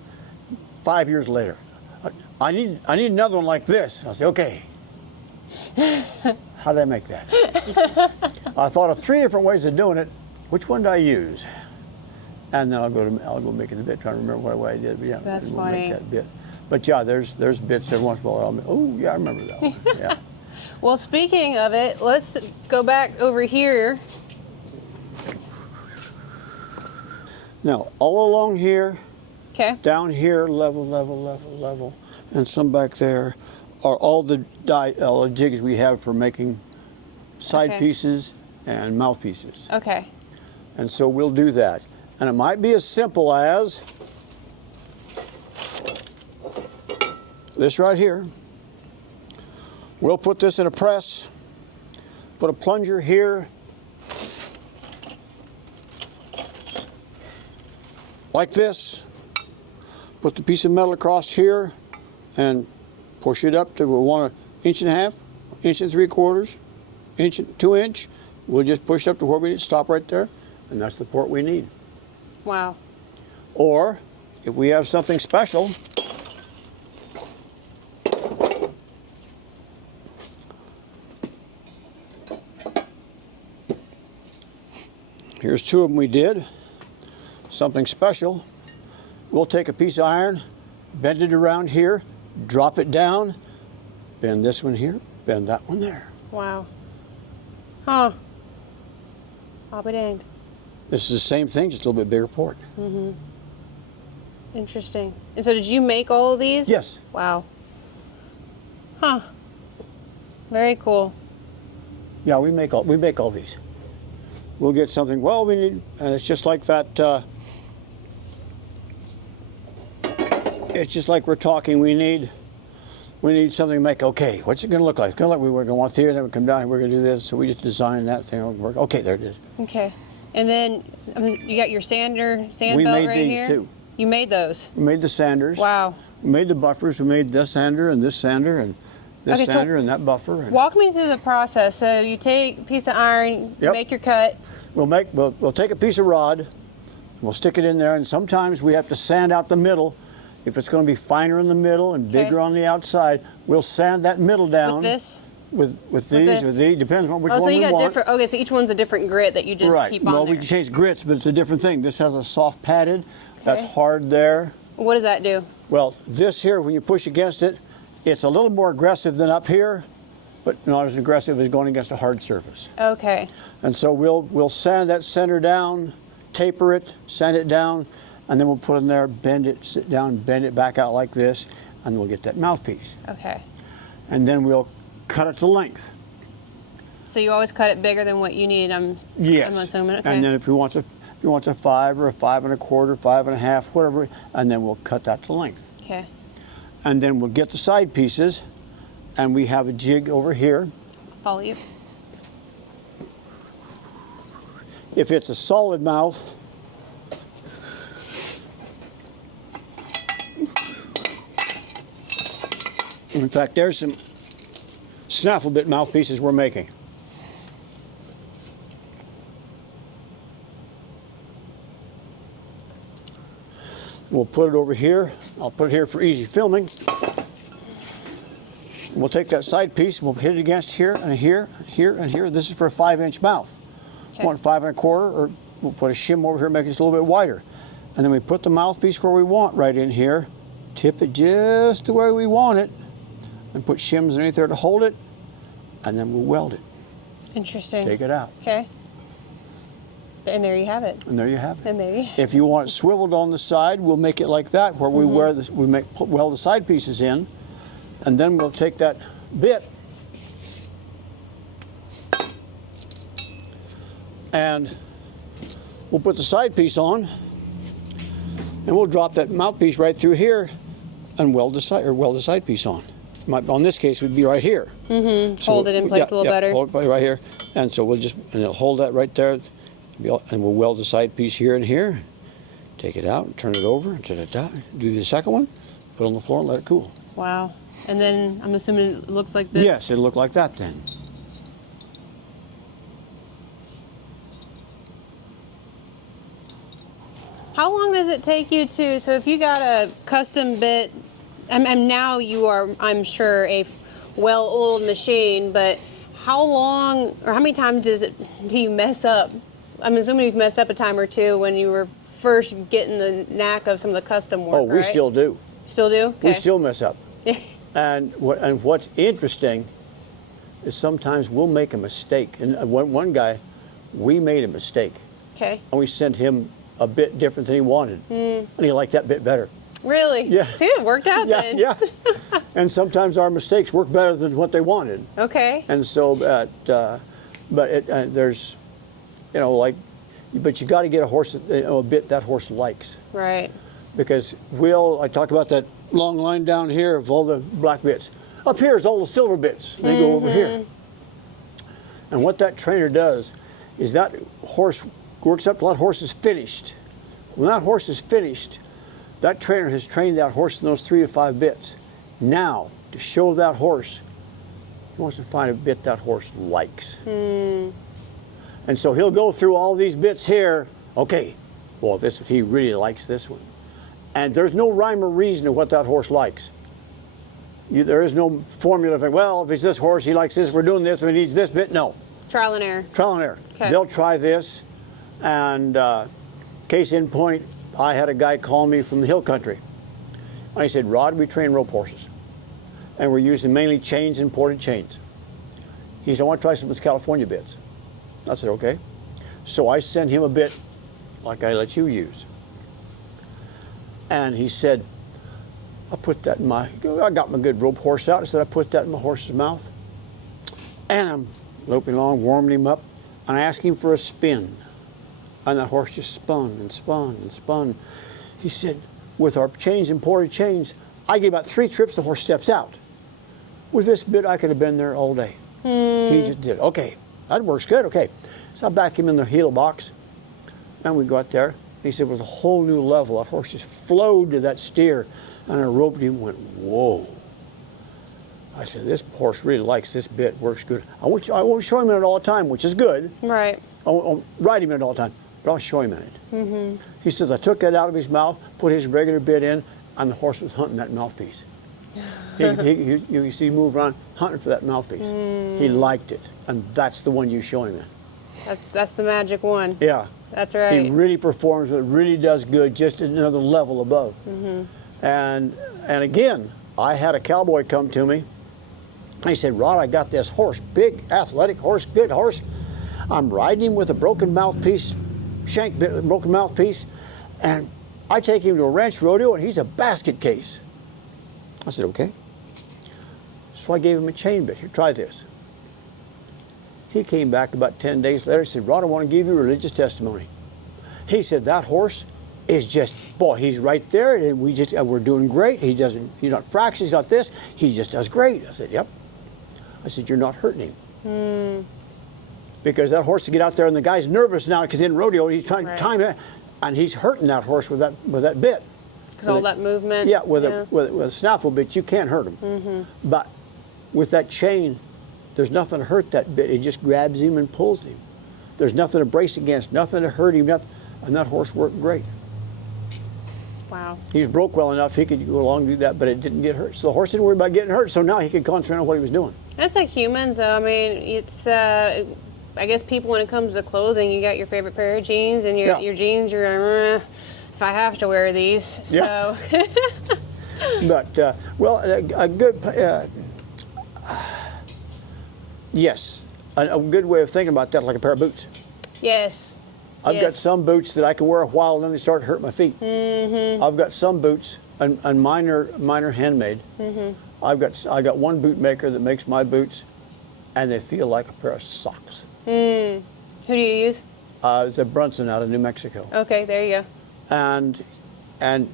5 years later. I need another one like this. I say, okay. How did I make that? I thought of 3 different ways of doing it. Which one do I use? And then I'll go make it a bit, trying to remember what way I did. But yeah, That's we'll funny. make that bit. But yeah, there's bits every once in a while. Oh yeah, I remember that one. Yeah. Well, speaking of it, let's go back over here. Now, all along here, Okay. down here, level, and some back there are all the jigs we have for making side pieces and mouthpieces. Okay. And so we'll do that. And it might be as simple as this right here. We'll put this in a press, put a plunger here, like this, put the piece of metal across here, and push it up to 1.5 inches, 1.75 inches, 2 inch. We'll just push it up to where we need to stop right there, and that's the port we need. Wow. Or if we have something special, here's 2 of them we did, something special. We'll take a piece of iron, bend it around here, drop it down, bend this one here, bend that one there. Wow. Huh. I'll be danged. This is the same thing, just a little bit bigger port. Mm-hmm. Interesting. And so did you make all of these? Yes. Wow. Huh. Very cool. Yeah, we make all these. We'll get something, well, we need, and it's just like that, it's just like we're talking, we need something to make, okay, what's it going to look like? It's going to look, we're going to want here, then we come down, we're going to do this, so we just design that thing, it'll work. Okay, there it is. Okay. And then you got your sand belt right here? We made these too. You made those? We made the sanders. Wow. We made the buffers, we made this sander and this sander and this sander and that buffer. And walk me through the process. So you take a piece of iron, Yep. make your cut. We'll take a piece of rod, and we'll stick it in there, and sometimes we have to sand out the middle. If it's going to be finer in the middle and bigger on the outside, we'll sand that middle down. With this? With these, depends on which one so you we got want. different, okay, so each one's a different grit that you just keep on Well, there. we can change grits, but it's a different thing. This has a soft padded, that's hard there. What does that do? Well, this here, when you push against it, it's a little more aggressive than up here, but not as aggressive as going against a hard surface. Okay. And so we'll sand that center down, taper it, sand it down, and then we'll put it in there, bend it, sit down, bend it back out like this, and we'll get that mouthpiece. Okay. And then we'll cut it to length. So you always cut it bigger than what you need, Yes. I'm assuming. Okay. And then if you want a 5 or a 5 1/4, 5 1/2, whatever, and then we'll cut that to length. Okay. And then we'll get the side pieces, and we have a jig over here. Follow you. If it's a solid mouth, in fact, there's some snaffle bit mouthpieces we're making. We'll put it over here. I'll put it here for easy filming. We'll take that side piece, we'll hit it against here and here, here and here. This is for a 5-inch mouth. Okay. Want 5 1/4, or we'll put a shim over here, make it a little bit wider. And then we put the mouthpiece where we want, right in here. Tip it just the way we want it, and put shims underneath there to hold it, and then we'll weld it. Interesting. Take it out. Okay. And there you have it. And there you have it. And there you If you want it swiveled on the side, we'll make it like that, where we weld the side pieces in, and then we'll take that bit and we'll put the side piece on, and we'll drop that mouthpiece right through here and weld the side piece on. On this case, it would be right here. Mm-hmm. So hold it in place a little better. Hold it right here, and so and it'll hold that right there. And we'll weld the side piece here and here. Take it out, turn it over, do the second one, put it on the floor and let it cool. Wow. And then I'm assuming it looks like this? Yes, it'll look like that then. How long does it take you to, so if you got a custom bit, and now you are, I'm sure, a well-oiled machine, but how long, or how many times do you mess up? I'm assuming you've messed up a time or two when you were first getting the knack of some of the custom work, Oh, we right? still do. Still do? Okay. We still mess up. And what's interesting is sometimes we'll make a mistake. And one guy, we made a mistake. Okay. And we sent him a bit different than he wanted. And he liked that bit better. Really? Yeah. See, it worked out then. Yeah. And sometimes our mistakes work better than what they wanted. Okay. And so, there's, but you got to get a horse, a bit that horse likes. Right. Because I talk about that long line down here of all the black bits. Up here is all the silver bits. They go over here. And what that trainer does is that horse works up till that horse is finished. When that horse is finished, that trainer has trained that horse in those 3 to 5 bits. Now, to show that horse, he wants to find a bit that horse likes. And so he'll go through all these bits here. Okay, well, he really likes this one. And there's no rhyme or reason to what that horse likes. There is no formula for, well, if it's this horse, he likes this, we're doing this, and he needs this bit. No. Trial and error. Trial and error. Okay. They'll try this. And case in point, I had a guy call me from the hill country. And he said, Rod, we train rope horses. And we're using mainly chains, imported chains. He said, I want to try some of those California bits. I said, okay. So I sent him a bit like I let you use. And he said, I got my good rope horse out. I said, I put that in my horse's mouth. And I'm loping along, warming him up. And I asked him for a spin. And that horse just spun and spun and spun. He said, with our chains, imported chains, I get about 3 trips, the horse steps out. With this bit, I could have been there all day. He just did. Okay, that works good. Okay. So I back him in the heel box. And we got there. He said, it was a whole new level. That horse just flowed to that steer. And I roped him and went, whoa. I said, this horse really likes this bit, works good. I won't show him in it all the time, which is good. Right. I won't ride him in it all the time, but I'll show him in it. He says, I took that out of his mouth, put his regular bit in, and the horse was hunting that mouthpiece. You see him move around hunting for that mouthpiece. He liked it, and that's the one you show him in. That's the magic one. Yeah. That's right. He really performs, it really does good, just another level above. And again, I had a cowboy come to me. He said, Rod, I got this horse, big, athletic horse, good horse. I'm riding him with a broken mouthpiece, shank bit, broken mouthpiece, and I take him to a ranch rodeo, and he's a basket case. I said, okay. So I gave him a chain bit. Here, try this. He came back about 10 days later and said, Rod, I want to give you a religious testimony. He said, that horse is just, boy, he's right there, and we're doing great. He's not fractious, he's not this, he just does great. I said, yep. I said, you're not hurting him. Because that horse to get out there, and the guy's nervous now because in rodeo, he's trying to time it, and he's hurting that horse with that bit. Because all that movement. Yeah, with a snaffle bit, you can't hurt him. But with that chain, there's nothing to hurt that bit. It just grabs him and pulls him. There's nothing to brace against, nothing to hurt him, nothing, and that horse worked great. Wow. He was broke well enough, he could go along and do that, but it didn't get hurt. So the horse didn't worry about getting hurt, so now he could concentrate on what he was doing. That's like humans, though. I mean, it's, I guess people, when it comes to clothing, you got your favorite pair of jeans, and your jeans, you're like, if I have to wear these, so. Yeah. But, well, a good, yes, a good way of thinking about that, like a pair of boots. Yes. I've got some boots that I can wear a while, and then they start to hurt my feet. I've got some boots, and mine are handmade. I got one boot maker that makes my boots, and they feel like a pair of socks. Who do you use? It's a Brunson out of New Mexico. Okay, there you go. And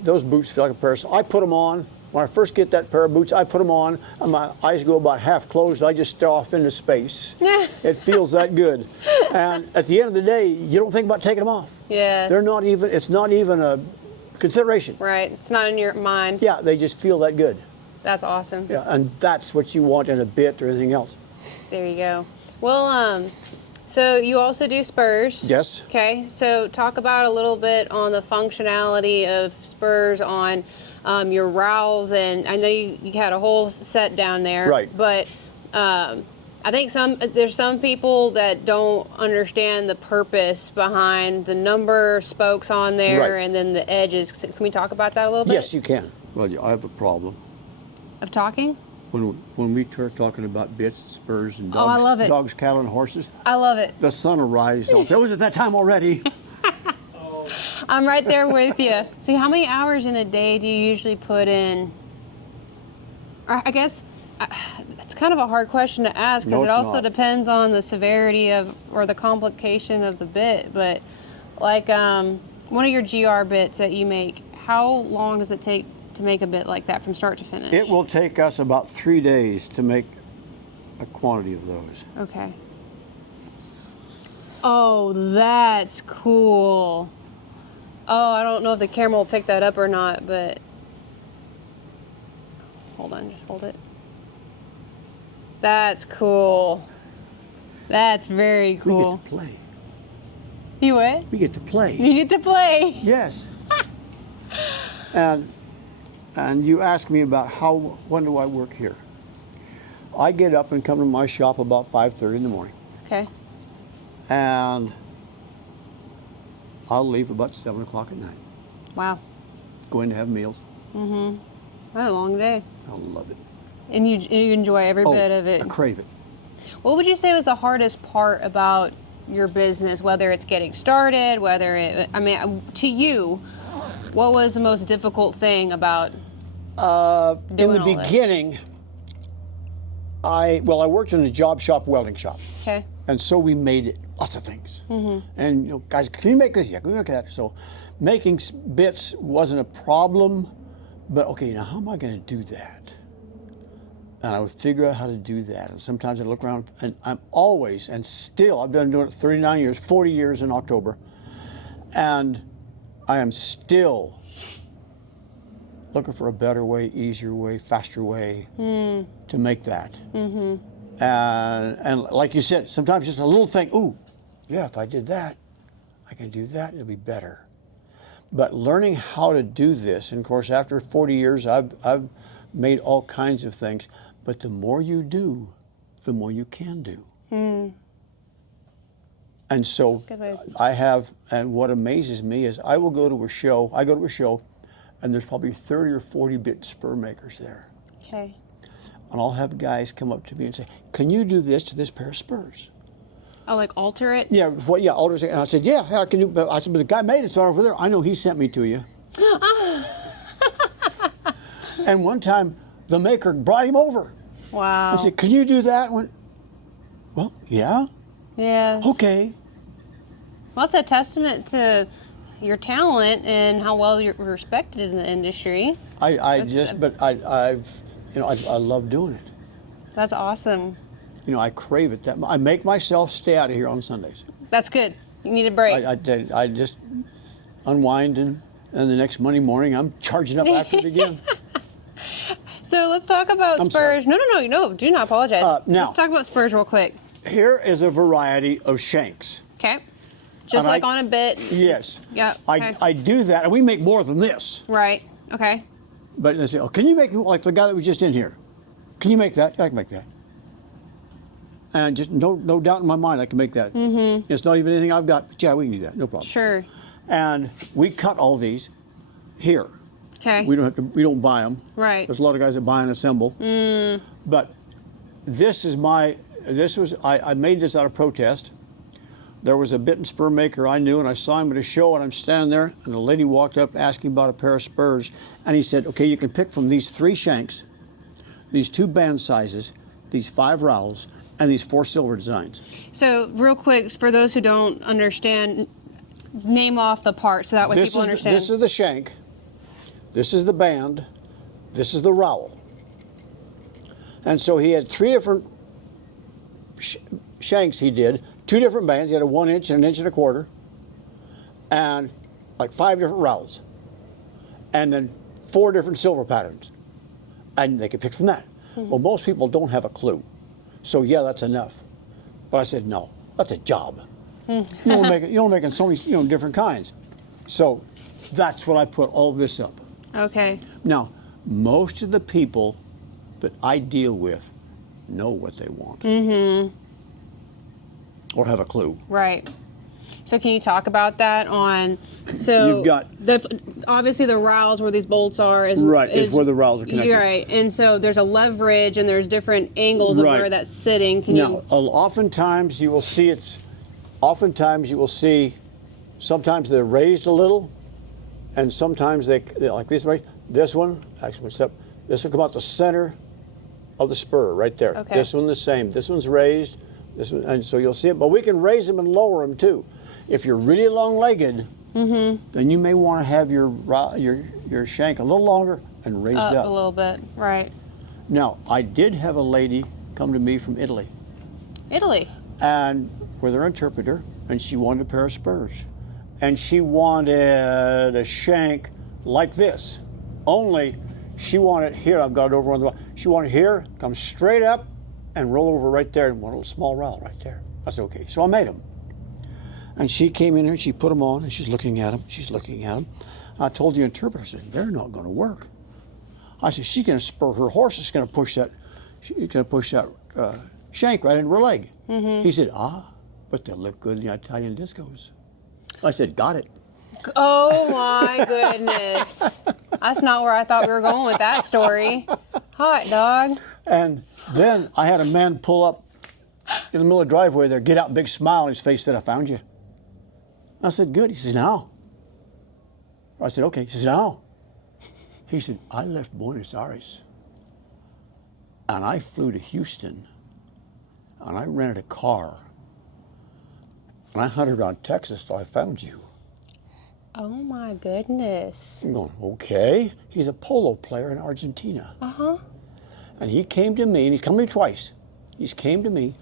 those boots feel like a pair of socks. I put them on. When I first get that pair of boots, I put them on, and my eyes go about half closed. I just stare off into space. It feels that good. And at the end of the day, you don't think about taking them off. Yes. It's not even a consideration. Right. It's not in your mind. Yeah, they just feel that good. That's awesome. Yeah, and that's what you want in a bit or anything else. There you go. Well, so you also do spurs. Yes. Okay, so talk about a little bit on the functionality of spurs on your rowels, and I know you had a whole set down there. Right. But I think there's some people that don't understand the purpose behind the number spokes on there, right, and then the edges. Can we talk about that a little bit? Yes, you can. Well, I have a problem. Of talking? When we start talking about bits, spurs, and dogs, I love it. Dogs, cattle, and horses. I love it. The sun will rise. I'll say, it was at that time already. I'm right there with you. So how many hours in a day do you usually put in? I guess it's kind of a hard question to ask because it also depends on the severity or the complication of the bit. But like one of your GR bits that you make, how long does it take to make a bit like that from start to finish? It will take us about 3 days to make a quantity of those. Okay. Oh, that's cool. Oh, I don't know if the camera will pick that up or not, but hold on, just hold it. That's cool. That's very We cool. get to play. You what? We get to play. You get to play. Yes. and you ask me about when do I work here? I get up and come to my shop about 5:30 in the morning. Okay. And I'll leave about 7 o'clock at night. Wow. Go in to have meals. What a long day. I love it. And you enjoy every bit of it. I crave it. What would you say was the hardest part about your business, whether it's getting started, to you, what was the most difficult thing about In doing the all this? beginning, I worked in a job shop, welding shop. Okay. And so we made lots of things. And guys, can you make this? Yeah, can you make that? So making bits wasn't a problem, but okay, now how am I going to do that? And I would figure out how to do that. And sometimes I'd look around, and I'm always, and still, I've been doing it 39 years, 40 years in October, and I am still looking for a better way, easier way, faster way to make that. And like you said, sometimes just a little thing, ooh, yeah, if I did that, I can do that, it'll be better. But learning how to do this, and of course, after 40 years, I've made all kinds of things, but the more you do, the more you can do. And so I have, and what amazes me is I go to a show, and there's probably 30 or 40 bit spur makers there. Okay. And I'll have guys come up to me and say, can you do this to this pair of spurs? Oh, like alter it? Yeah, alter it. And I said, yeah, I can do, but I said, but the guy made it, so over there, I know he sent me to you. And one time, the maker brought him over. Wow. I said, can you do that? I went, well, yeah. Yes. Okay. Well, that's a testament to your talent and how well you're respected in the industry. I love doing it. That's awesome. I crave it. I make myself stay out of here on Sundays. That's good. You need a break. I just unwind, and the next Monday morning I'm charging up after it again. So let's talk about spurs. Sorry. No, do not apologize. Now, let's talk about spurs real quick. Here is a variety of shanks. Okay. Just like on a bit. Yes. Yeah. Okay. I do that, and we make more than this. Right. Okay. But they say, oh, can you make, like the guy that was just in here, can you make that? Yeah, I can make that. And just no doubt in my mind I can make that. It's not even anything I've got, but yeah, we can do that, no problem. Sure. And we cut all these here. Okay. We don't buy them. Right. There's a lot of guys that buy and assemble. But I made this out of protest. There was a bit and spur maker I knew, and I saw him at a show, and I'm standing there, and a lady walked up asking about a pair of spurs, and he said, okay, you can pick from these 3 shanks, these 2 band sizes, these 5 rowels, and these 4 silver designs. So real quick, for those who don't understand, name off the parts so that way people understand. This is the shank, this is the band, this is the rowel. And so he had 3 different shanks he did, 2 different bands. He had a 1 inch and an 1 1/4 inch, and like 5 different rowels, and then 4 different silver patterns, and they could pick from that. Well, most people don't have a clue, so yeah, that's enough. But I said no, that's a job. You don't make so many different kinds, so that's what I put all this up. Okay. Now, most of the people that I deal with know what they want. Or have a clue. Right. So can you talk about that so you've got obviously the rowels where these bolts are is where the rowels are connected. You're right. And so there's a leverage and there's different angles of where that's sitting. Oftentimes you will see sometimes they're raised a little, and sometimes they're like this way. This one, actually, this will come out the center of the spur right there. Okay. This one the same. This one's raised. This one, and so you'll see it. But we can raise them and lower them too. If you're really long-legged, then you may want to have your shank a little longer and raised up a little bit. Right. Now, I did have a lady come to me from Italy. And with her interpreter, and she wanted a pair of spurs. And she wanted a shank like this. Only she wanted here, I've got it over on the wall. She wanted here, come straight up and roll over right there, and one little small rowel right there. I said, okay. So I made them. And she came in here and she put them on and she's looking at them. She's looking at them. I told the interpreter, I said, they're not going to work. I said, she's going to spur her horse. It's going to push that, shank right into her leg. He said, but they'll look good in the Italian discos. I said, got it. Oh my goodness. That's not where I thought we were going with that story. Hot dog. And then I had a man pull up in the middle of the driveway there, get out, big smile on his face, said, I found you. I said, good. He said, how? I said, okay. He said, how? He said, I left Buenos Aires and I flew to Houston and I rented a car and I hunted around Texas till I found you. Oh my goodness. I'm going, okay. He's a polo player in Argentina. And he came to me, and he's come to me twice. He's came to me,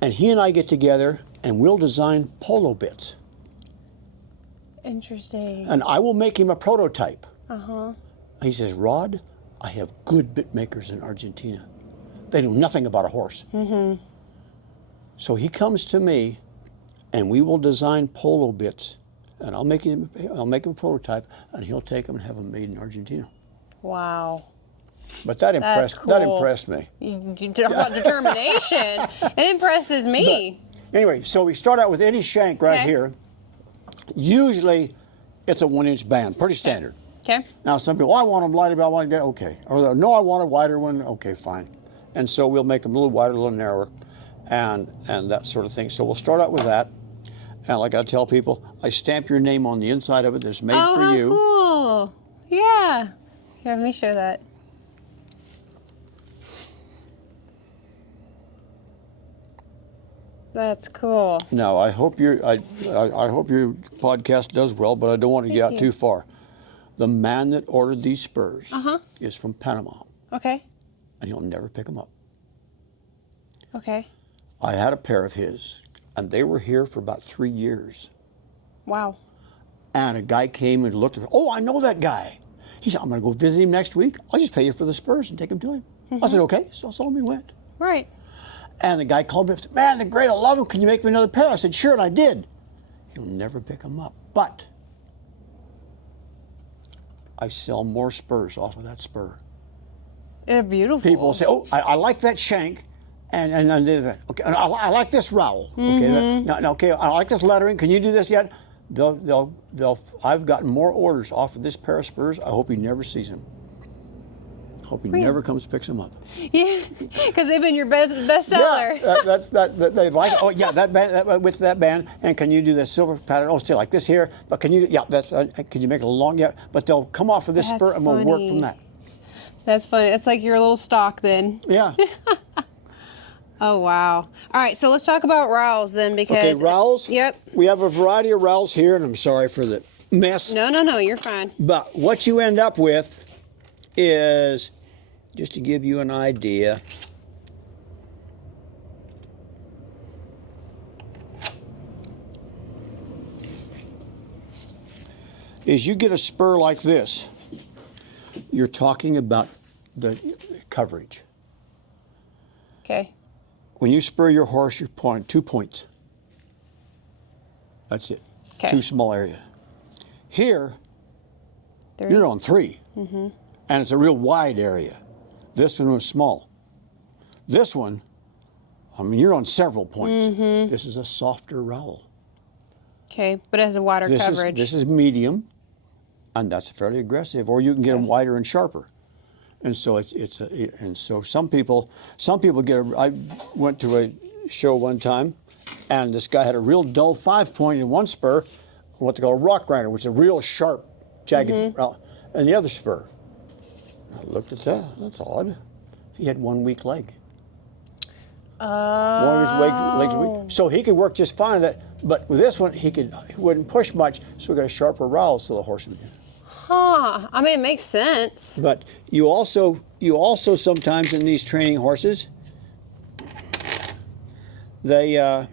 and he and I get together, and we'll design polo bits. Interesting. And I will make him a prototype. He says, Rod, I have good bit makers in Argentina. They know nothing about a horse. So he comes to me, and we will design polo bits. And I'll make him a prototype, and he'll take them and have them made in Argentina. Wow. But that impressed Cool. that impressed me. You talk about determination. It impresses me. But anyway, so we start out with any shank right here. Usually, it's a 1-inch band, pretty standard. Okay. Now some people, I want them lighter, but I want to get okay. Or no, I want a wider one. Okay, fine. And so we'll make them a little wider, a little narrower, and that sort of thing. So we'll start out with that. And like I tell people, I stamp your name on the inside of it. That's made for you. Oh, cool. Yeah. Here, let me show that. That's cool. Now I hope I hope your podcast does well, but I don't want to get out too far. The man that ordered these spurs is from Panama. Okay. And he'll never pick them up. Okay. I had a pair of his, and they were here for about 3 years. Wow. And a guy came and looked at me. Oh, I know that guy. He said, I'm going to go visit him next week. I'll just pay you for the spurs and take them to him. I said, okay. So we went. Right. And the guy called me and said, man, they're great. I love them. Can you make me another pair? I said, sure, and I did. He'll never pick them up. But I sell more spurs off of that spur. They're beautiful. People say, oh, I like that shank. And I did that. Okay, and I like this rowel. Okay, now, okay, I like this lettering. Can you do this yet? I've gotten more orders off of this pair of spurs. I hope he never sees them. I hope he never comes and picks them up. Yeah, because they've been your best seller. Yeah, they like. Oh yeah, that band with that band. And can you do this silver pattern? Oh, still like this here. But can you? Yeah, that's. Can you make it a long? Yeah, but they'll come off of this spur and we'll work from that. That's funny. It's like your little stock then. Yeah. Oh, wow. All right, so let's talk about rowels then because... Okay, rowels? Yep. We have a variety of rowels here, and I'm sorry for the mess. No, you're fine. But what you end up with is, just to give you an idea, is you get a spur like this, you're talking about the coverage. Okay. When you spur your horse, you're pointing 2 points. That's it. Okay. 2 small area. Here, you're on 3. And it's a real wide area. This one was small. This one, I mean, you're on several points. This is a softer rowel. Okay, but it has a wider coverage. This is medium, and that's fairly aggressive. Or you can get them wider and sharper. And so and so some people get I went to a show one time, and this guy had a real dull 5-point in one spur, what they call a rock grinder, which is a real sharp, jagged, and the other spur. I looked at that. That's odd. He had 1 weak leg. One of his legs was weak, so he could work just fine with that. But with this one, he wouldn't push much, so we got a sharper rowel, so the horse would. Huh. I mean, it makes sense. But you also sometimes in these training horses, they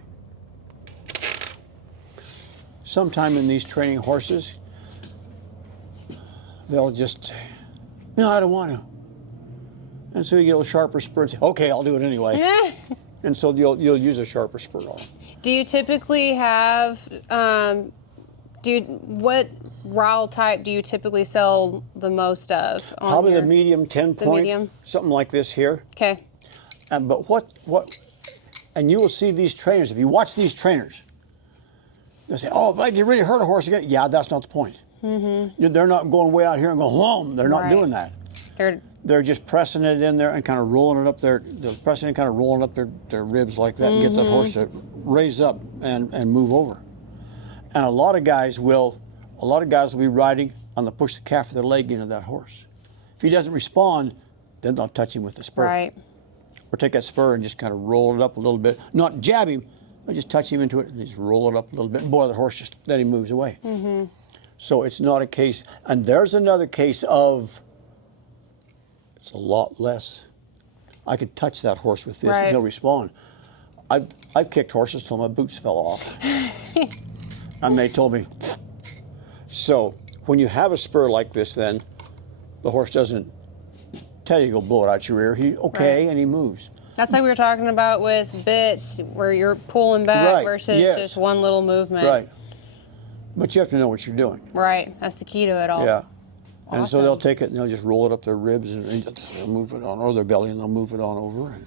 sometime in these training horses, they'll just say, no, I don't want to. And so you get a sharper spur and say, okay, I'll do it anyway. And so you'll use a sharper spur on. Do you typically have, what rowel type do you typically sell the most of? Probably the medium 10-point, medium? something like this here. Okay. But and you will see these trainers, if you watch these trainers, they'll say, oh, if you really hurt a horse again, yeah, that's not the point. They're not going way out here and go, home. They're not doing that. They're just pressing it in there and kind of rolling it up there. They're pressing it, kind of rolling up their ribs like that and get that horse to raise up and move over. And a lot of guys will be riding on the push the calf of their leg into that horse. If he doesn't respond, then they'll touch him with the spur. Right. Or take that spur and just kind of roll it up a little bit. Not jab him, but just touch him into it and just roll it up a little bit. Boy, the horse then he moves away. So it's not a case. And there's another case of, it's a lot less. I could touch that horse with this and he'll respond. I've kicked horses till my boots fell off. And they told me. So when you have a spur like this, then the horse doesn't tell you to go blow it out your ear. And he moves. That's like we were talking about with bits, where you're pulling back versus just one little movement. Right. But you have to know what you're doing. Right. That's the key to it all. Yeah. Awesome. And so they'll take it and they'll just roll it up their ribs and they'll move it on, or their belly, and they'll move it on over. Man,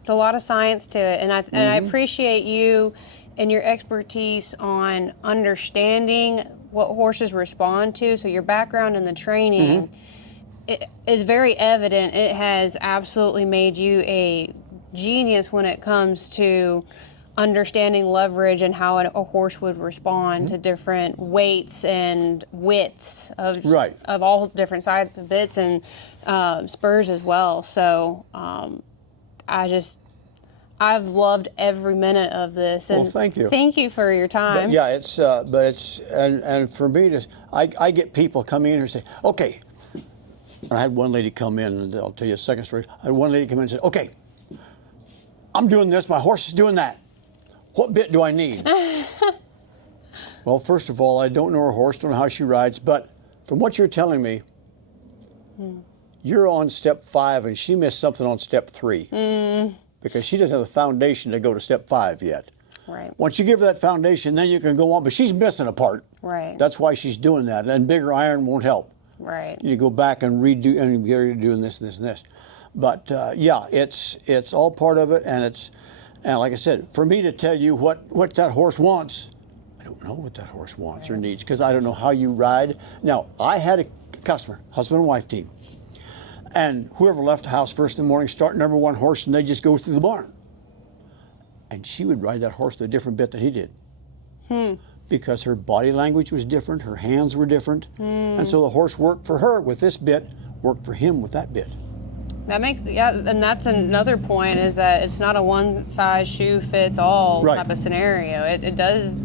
it's a lot of science to it, and I appreciate you and your expertise on understanding what horses respond to. So your background in the training it is very evident. It has absolutely made you a genius when it comes to understanding leverage and how a horse would respond to different weights and widths of all different sides of bits and spurs as well. So I've loved every minute of this. And well, thank you. Thank you for your time. And for me I get people coming in and say, okay. And I had one lady come in, and I'll tell you a second story. I had one lady come in and say, okay, I'm doing this, my horse is doing that. What bit do I need? Well, first of all, I don't know her horse, don't know how she rides, but from what you're telling me, you're on step 5 and she missed something on step 3 because she doesn't have the foundation to go to step 5 yet. Right. Once you give her that foundation, then you can go on, but she's missing a part. Right. That's why she's doing that, and bigger iron won't help. Right. You go back and redo and get her doing this and this and this. But it's all part of it, and like I said, for me to tell you what that horse wants, I don't know what that horse wants or needs because I don't know how you ride. Now, I had a customer, husband and wife team, and whoever left the house first in the morning, start number 1 horse, and they just go through the barn. And she would ride that horse with a different bit than he did. Because her body language was different, her hands were different, and so the horse worked for her with this bit, worked for him with that bit. That makes, and that's another point, is that it's not a one-size-shoe-fits-all type of scenario. It does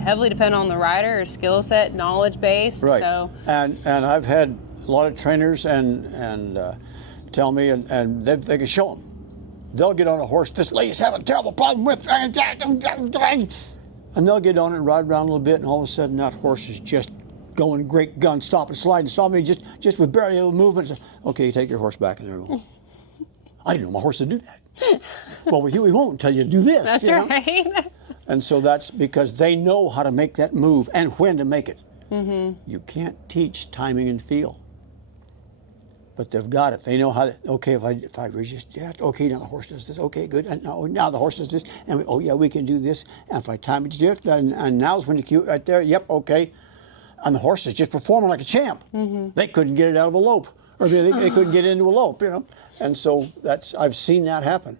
heavily depend on the rider, skill set, knowledge base. Right. So. And I've had a lot of trainers and tell me, and they can show them. They'll get on a horse, this lady's having a terrible problem with, and they'll get on it and ride around a little bit, and all of a sudden that horse is just going great gun, stopping, sliding, stopping, just with very little movement. Okay, take your horse back in there. I didn't know my horse would do that. Well, we won't tell you to do this. That's right. And so that's because they know how to make that move and when to make it. You can't teach timing and feel. But they've got it. They know how to, okay, if I resist, okay, now the horse does this, okay, good. And now the horse does this, and we can do this. And if I time it just, and now's when the cue right there, yep, okay. And the horse is just performing like a champ. They couldn't get it out of a lope, or they couldn't get into a lope, And so I've seen that happen.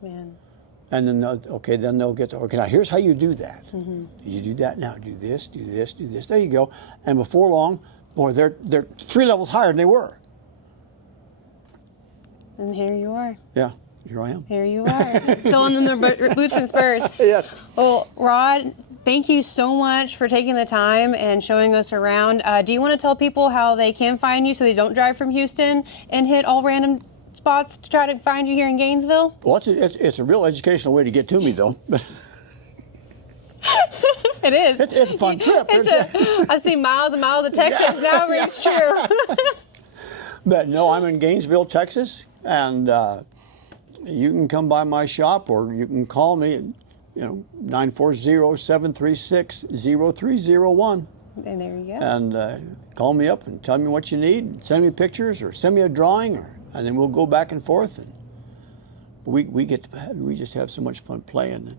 Man. And then they'll get to, okay, now here's how you do that. You do that now, do this, do this, do this. There you go. And before long, boy, they're 3 levels higher than they were. And here you are. Yeah, here I am. Here you are. Selling them their boots and spurs. Yes. Well, Rod, thank you so much for taking the time and showing us around. Do you want to tell people how they can find you so they don't drive from Houston and hit all random spots to try to find you here in Gainesville? Well, it's a real educational way to get to me, though. It is. It's a fun trip. I see miles and miles of Texas now, but it's true. But no, I'm in Gainesville, Texas, and you can come by my shop or you can call me. 940-736-0301. And there you go. And call me up and tell me what you need. Send me pictures or send me a drawing, and then we'll go back and forth. And we just have so much fun playing.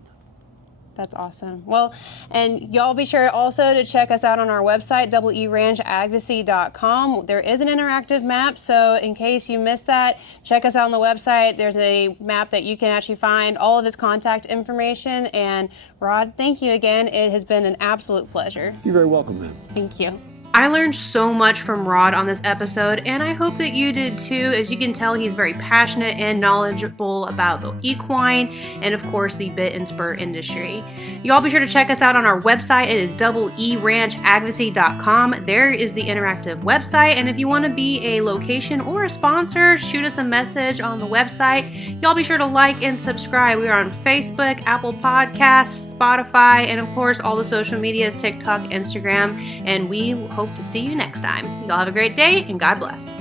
That's awesome. Well, and y'all be sure also to check us out on our website, weranchadvocacy.com. There is an interactive map, so in case you missed that, check us out on the website. There's a map that you can actually find all of his contact information. And Rod, thank you again. It has been an absolute pleasure. You're very welcome, ma'am. Thank you. I learned so much from Rod on this episode, and I hope that you did too. As you can tell, he's very passionate and knowledgeable about the equine and, of course, the bit and spur industry. Y'all be sure to check us out on our website. It is weranchadvocacy.com. There is the interactive website, and if you want to be a location or a sponsor, shoot us a message on the website. Y'all be sure to like and subscribe. We are on Facebook, Apple Podcasts, Spotify, and, of course, all the social medias, TikTok, Instagram, and we hope to see you next time. Y'all have a great day, and God bless.